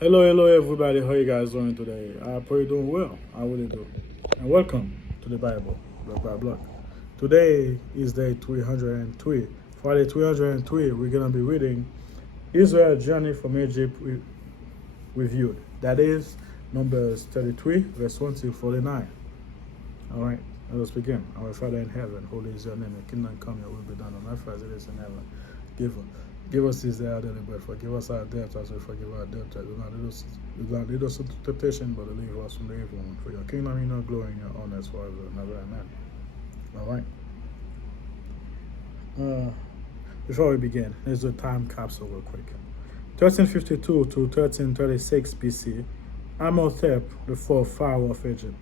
Hello, everybody. How you guys doing today? I pray you're doing well. I really do. And welcome to the Bible, block by block. Today is day 303. Friday 303, we're going to be reading Israel's journey from Egypt reviewed. That is Numbers 33, verse 1 to 49. All right, let us begin. Our Father in heaven, holy is your name. Your kingdom come, your will be done on earth as it is in heaven. Give us this day our daily bread. Forgive us our debts as we forgive our debtors. Do not lead us into temptation, but deliver us from the evil one. For your kingdom, your glory, and your honor is forever and ever. Amen. All right. Before we begin, here's a time capsule real quick. 1352 to 1336 BC, Amenhotep IV, Pharaoh of Egypt.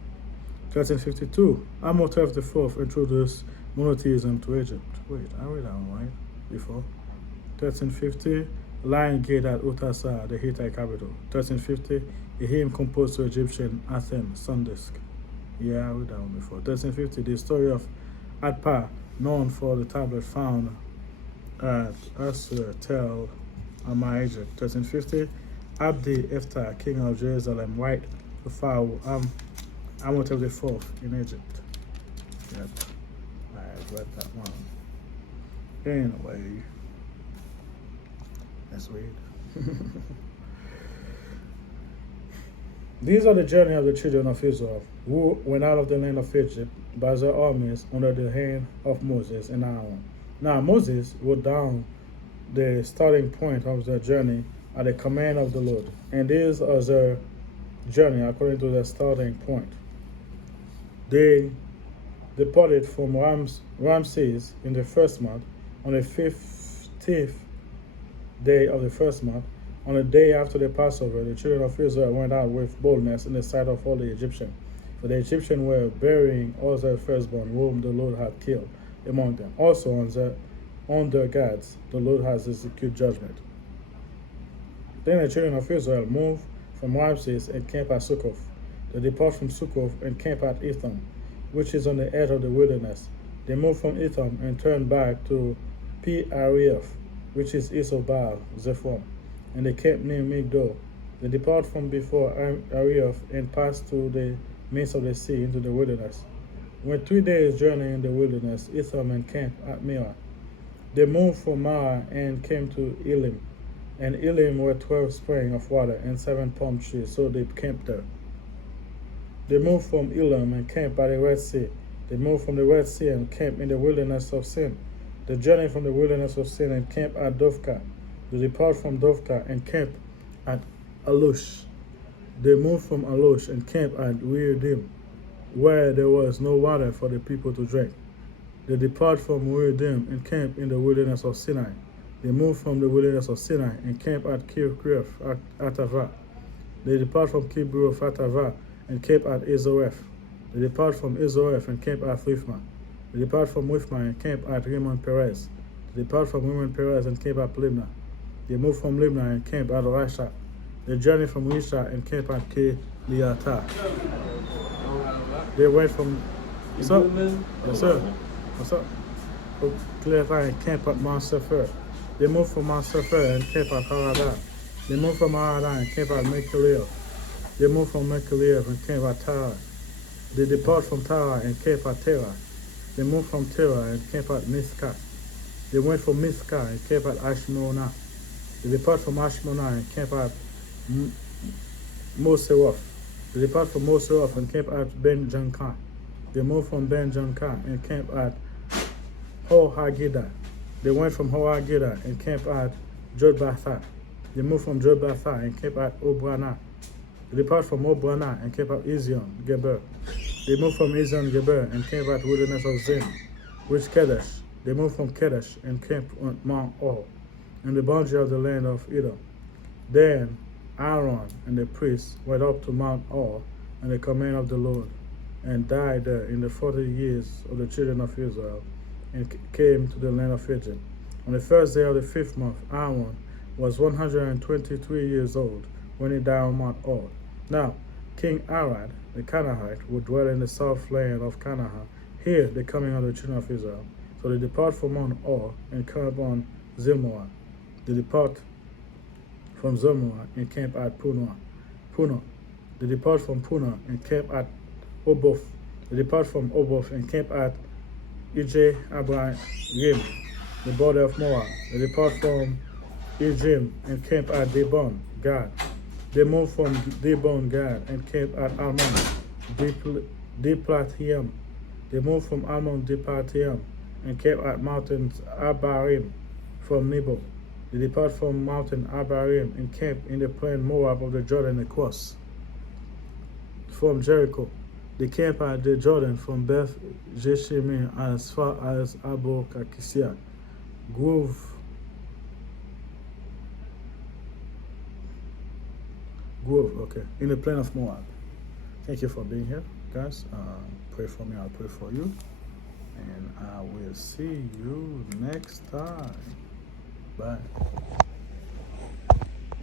1352, Amenhotep IV introduced monotheism to Egypt. Wait, I read that one right before. 1350, Lion Gate at Utasa, the Hittite capital. 1350, a hymn composed to Egyptian anthem, Sundisk. Yeah, I read that one before. 1350, the story of Atpa, known for the tablet found at Asur Tel Amar, Egypt. 1350, Abdi Eftah, king of Jerusalem, white to Pharaoh Amenhotep IV in Egypt. Yep, I read that one. Anyway, let's read. These are the journey of the children of Israel, who went out of the land of Egypt by their armies under the hand of Moses and Aaron. Now Moses wrote down the starting point of their journey at the command of the Lord, and these are their journey according to their starting point. They departed from Ramses in the first month on the 15th day of the first month. On the day after the Passover, the children of Israel went out with boldness in the sight of all the Egyptians. For the Egyptians were burying all their firstborn, whom the Lord had killed among them. Also on their gods, the Lord has executed judgment. Then the children of Israel moved from Ramses and camped at Succoth. They departed from Succoth and camped at Etham, which is on the edge of the wilderness. They moved from Etham and turned back to Pi-Hahiroth, which is east of Baal Zephon, and they camped near Migdol. They departed from before Hahiroth and passed through the midst of the sea into the wilderness. Went 3 days' journey in the wilderness, Etham and camped at Marah. They moved from Marah and came to Elim, and Elim were 12 springs of water and 7 palm trees, so they camped there. They moved from Elim and camped by the Red Sea. They moved from the Red Sea and camped in the wilderness of Sin. They journeyed from the wilderness of Sin and camped at Dovka. They departed from Dovka and camped at Alush. They moved from Alush and camped at Redim, where there was no water for the people to drink. They departed from Redim and camped in the wilderness of Sinai. They moved from the wilderness of Sinai and camped at Kirkirith Atava. They departed from Kirkirith Atava and camped at Izoreth. They departed from Izoreth and camped at Rithma. They departed from Rithma and camped at Rimmon Perez. They departed from Rimmon Perez and camped at Libnah. They moved from Libnah and camped at Rasha. They journeyed from Risha and camped at Kiliata. They went from What's up? Yes, sir. What's up? Kiliata and camped at Mount Sefer. They moved from Mount Sefer and camped at Haradah. They moved from Haradah and camped at Mekhalioth. They moved from Mekhalioth and camped at Tara. They departed from Tara and camped at Terah. They moved from Terah and camped at Mizkah. They went from Mizkah and camped at Ashmonah. They departed from Ashmonah and camped at Moseroth. They departed from Moseroth and camped at Ben Jankan. They moved from Ben Jankan and camped at Hor Haggida. They went from Hor Haggida and camped at Jotbatha. They moved from Jotbatha and camped at Obrana. They departed from Obrana and camped at Ezion Geber. They moved from Ezion Geber and camped at wilderness of Zin, which Kadesh. They moved from Kadesh and camped on Mount Or, in the boundary of the land of Edom. Then Aaron and the priests went up to Mount Or in the command of the Lord, and died there in the 40 years of the children of Israel, and came to the land of Egypt. On the first day of the 5th month, Aaron was 123 years old when he died on Mount Or. Now, King Arad, the Canaanite, would dwell in the south land of Canaan, here the coming of the children of Israel. So they depart from Mount Or and come upon Zilmoah. They depart from Zermah and camped at Punah. They depart from Punah and camped at Oboth. They depart from Oboth and camped at Ije Abraham, the border of Moab. They depart from Ijim and camped at Dibon, Gad. They moved from Dibon, Gad, and camped at Almon, Diplathiam. They moved from Almon, Diplathiam, and camped at Mountain Abarim from Nebo. They depart from Mountain Abarim and camped in the plain Moab of the Jordan across from Jericho. They camped at the Jordan from Beth Jeshimeh as far as Abo Kakisia. Grove, okay, in the plain of Moab. Thank you for being here, guys. Pray for me, I'll pray for you. And I will see you next time. Bye.